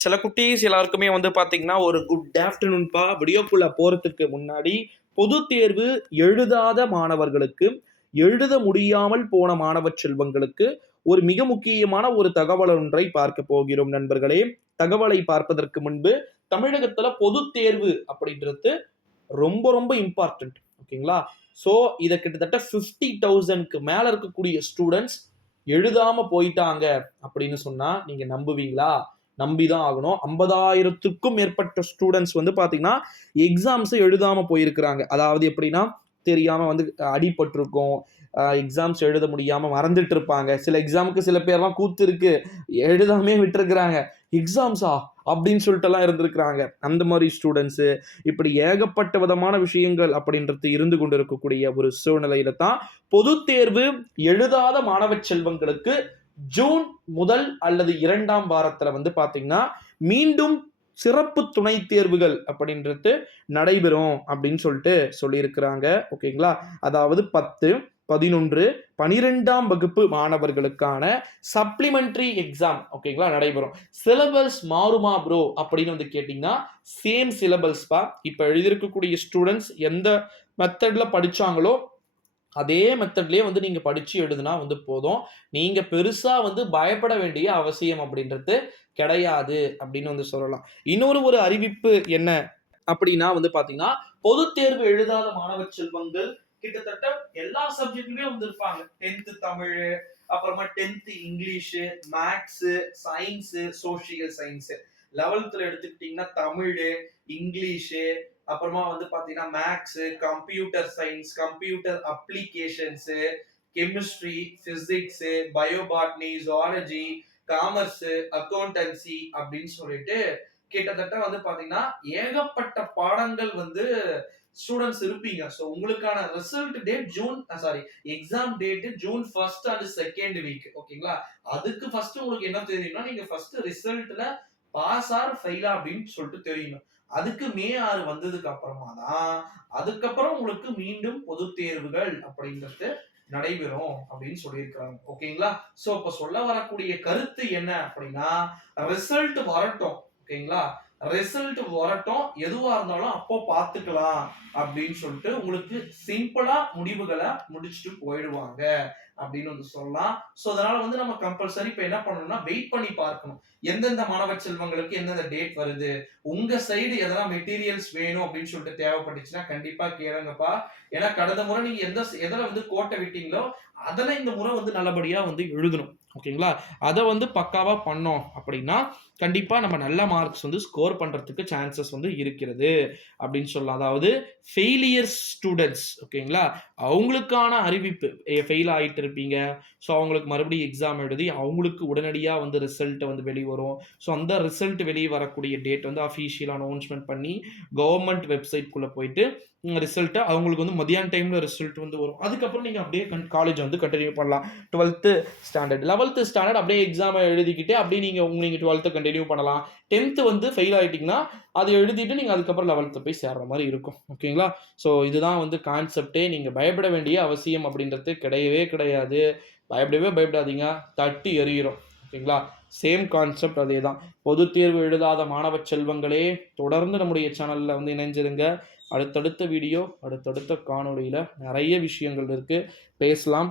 சில குட்டீஸ் எல்லாருக்குமே வந்து பார்த்தீங்கன்னா ஒரு குட் ஆஃப்டர்நூன்பா விடியோக்குள்ளே போகிறதுக்கு முன்னாடி பொது தேர்வு எழுதாத மாணவர்களுக்கு எழுத முடியாமல் போன மாணவ செல்வங்களுக்கு ஒரு மிக முக்கியமான ஒரு தகவல் ஒன்றை பார்க்க போகிறோம் நண்பர்களே. தகவலை பார்ப்பதற்கு முன்பு தமிழகத்துல பொது தேர்வு அப்படின்றது ரொம்ப ரொம்ப இம்பார்ட்டன்ட் ஓகேங்களா? ஸோ இதை கிட்டத்தட்ட ஃபிஃப்டி தௌசண்ட்க்கு மேலே இருக்கக்கூடிய ஸ்டூடெண்ட்ஸ் எழுதாம போயிட்டாங்க அப்படின்னு சொன்னா நீங்க நம்புவீங்களா? நம்பி தான் ஆகணும். ஐம்பதாயிரத்துக்கும் மேற்பட்ட ஸ்டூடெண்ட்ஸ் வந்து பார்த்தீங்கன்னா எக்ஸாம்ஸை எழுதாம போயிருக்கிறாங்க. அதாவது எப்படின்னா தெரியாம வந்து அடிபட்டிருக்கும். எக்ஸாம்ஸ் எழுத முடியாம மறந்துட்டு இருப்பாங்க. சில எக்ஸாமுக்கு சில பேர்லாம் கூத்து இருக்கு எழுதாமே விட்டுருக்குறாங்க. எக்ஸாம்ஸா அப்படின்னு சொல்லிட்டுலாம் இருந்திருக்கிறாங்க. அந்த மாதிரி ஸ்டூடெண்ட்ஸு இப்படி ஏகப்பட்ட விதமான விஷயங்கள் அப்படின்றது இருந்து கொண்டு இருக்கக்கூடிய ஒரு சூழ்நிலையில தான் பொது தேர்வு எழுதாத மாணவ செல்வங்களுக்கு ஜூன் முதல் அல்லது இரண்டாம் வாரத்துல வந்து பாத்தீங்கன்னா மீண்டும் சிறப்பு துணை தேர்வுகள் அப்படின்றது நடைபெறும் அப்படின்னு சொல்லிட்டு சொல்லியிருக்கிறாங்க. ஓகேங்களா? அதாவது பத்து பதினொன்று பனிரெண்டாம் வகுப்பு மாணவர்களுக்கான சப்ளிமெண்ட்ரி எக்ஸாம் ஓகேங்களா நடைபெறும். சிலபஸ் மாறுமா ப்ரோ அப்படின்னு வந்து கேட்டிங்கன்னா சேம் சிலபஸ் பா. இப்போ எழுதியிருக்கக்கூடிய ஸ்டூடெண்ட்ஸ் எந்த மெத்தடில் படித்தாங்களோ அதே மெத்தட்லேயே வந்து நீங்கள் படித்து எழுதுனா வந்து போதும். நீங்கள் பெருசாக வந்து பயப்பட வேண்டிய அவசியம் அப்படின்றது கிடையாது அப்படின்னு வந்து சொல்லலாம். இன்னொரு ஒரு அறிவிப்பு என்ன அப்படின்னா வந்து பார்த்தீங்கன்னா பொது தேர்வு எழுதாத மாணவர் செல்வங்கள் கிட்டத்தட்ட எல்லா சப்ஜெக்ட்லயுமே வந்து இருப்பாங்க டென்த்து தமிழ் அப்புறமா tenth English maths science social science லெவல்த்தில் எடுத்துக்கிட்டிங்கன்னா தமிழ் இங்கிலீஷு அப்புறமா வந்து பாத்தீங்கன்னா maths computer science computer applications chemistry physics bio botany zoology commerce accountancy அப்படின்னு சொல்லிட்டு கிட்டத்தட்ட வந்து பாத்தீங்கன்னா ஏகப்பட்ட பாடங்கள் வந்து ஸ்டூடெண்ட்ஸ் இருப்பீங்க. ஸோ உங்களுக்கான result date June sorry exam date June first and second week ஓகேங்களா? அதுக்கு ஃபர்ஸ்ட் உங்களுக்கு என்ன தெரியும்னா நீங்க ஃபர்ஸ்ட் ரிசல்ட்ல பாஸ் ஆர் ஃபெயிலா அப்படின்னு சொல்லிட்டு தெரியணும் அதுக்கு மே ஆறு வந்ததுக்கு அப்புறமா தான் அதுக்கப்புறம் உங்களுக்கு மீண்டும் பொது தேர்வுகள் அப்படிங்கிறது நடைபெறும் அப்படின்னு சொல்லியிருக்கிறாங்க. ஓகேங்களா? சோ இப்ப சொல்ல வரக்கூடிய கருத்து என்ன அப்படின்னா ரிசல்ட் வரட்டும். ஓகேங்களா? ரிசல்ட் வரட்டும். எதுவா இருந்தாலும் அப்போ பார்த்துக்கலாம் அப்படின்னு சொல்லிட்டு உங்களுக்கு சிம்பிளா முடிவுகளை முடிச்சுட்டு போயிடுவாங்க. அப்படின்னு வந்து சொல்லலாம். ஸோ அதனால வந்து நம்ம கம்பல்சரி இப்போ என்ன பண்ணணும்னா வெயிட் பண்ணி பார்க்கணும். எந்தெந்த மாணவ செல்வங்களுக்கு எந்தெந்த டேட் வருது? உங்க சைடு எதனா மெட்டீரியல்ஸ் வேணும் அப்படின்னு சொல்லிட்டு தேவைப்பட்டுச்சுன்னா கண்டிப்பா கேளுங்கப்பா. ஏன்னா கடந்த முறை நீங்க எந்த எதில் வந்து கோட்டை விட்டீங்களோ அதில் இந்த முறை வந்து நல்லபடியா வந்து எழுதணும். ஓகேங்களா? அதை வந்து பக்காவா பண்ணோம் அப்படின்னா கண்டிப்பா நம்ம நல்ல மார்க்ஸ் வந்து ஸ்கோர் பண்றதுக்கு சான்சஸ் வந்து இருக்கிறது அப்படின்னு சொல்லலாம். அதாவது ஃபெயிலியர் ஸ்டூடெண்ட்ஸ் ஓகேங்களா? அவங்களுக்கான அறிவிப்பு ஃபெயில் ஆகிட்டு இருப்பீங்க. ஸோ அவங்களுக்கு மறுபடியும் எக்ஸாம் எழுதி அவங்களுக்கு உடனடியாக வந்து ரிசல்ட்டை வந்து வெளிவரும். ஸோ அந்த ரிசல்ட் வெளியே வரக்கூடிய டேட் வந்து அஃபீஷியல் அனௌன்ஸ்மெண்ட் பண்ணி கவர்மெண்ட் வெப்சைட்குள்ளே போயிட்டு ரிசல்ட்டை அவங்களுக்கு வந்து மதியான டைமில் ரிசல்ட் வந்து வரும். அதுக்கப்புறம் நீங்கள் அப்படியே கன் காலேஜ் வந்து கண்டினியூ பண்ணலாம். டுவெல்த்து ஸ்டாண்டர்ட் லெவல்த்து ஸ்டாண்டர்ட் அப்படியே எக்ஸாம் எழுதிக்கிட்டு அப்படியே நீங்கள் உங்களுக்கு டுவெல்த்து கண்டினியூ பண்ணலாம். டென்த்து வந்து ஃபெயில் ஆகிட்டிங்கன்னா அதை எழுதிட்டு நீங்கள் அதுக்கப்புறம் லெவல்த்து போய் சேர்ற மாதிரி இருக்கும். ஓகேங்களா ஸோ இதுதான் வந்து கான்செப்டே நீங்கள் பயப்பட வேண்டிய அவசியம் அப்படின்றது கிடையவே கிடையாது. பயப்படவே பயப்படாதீங்க. தட்டி எறிகிறோம். ஓகேங்களா சேம் கான்செப்ட் அதே தான் பொது தேர்வு எழுதாத மாணவ செல்வங்களே தொடர்ந்து நம்முடைய சேனலில் வந்து இணைஞ்சிருங்க. அடுத்தடுத்த வீடியோ அடுத்தடுத்த காணொலியில் நிறைய விஷயங்கள் இருக்குது பேசலாம்.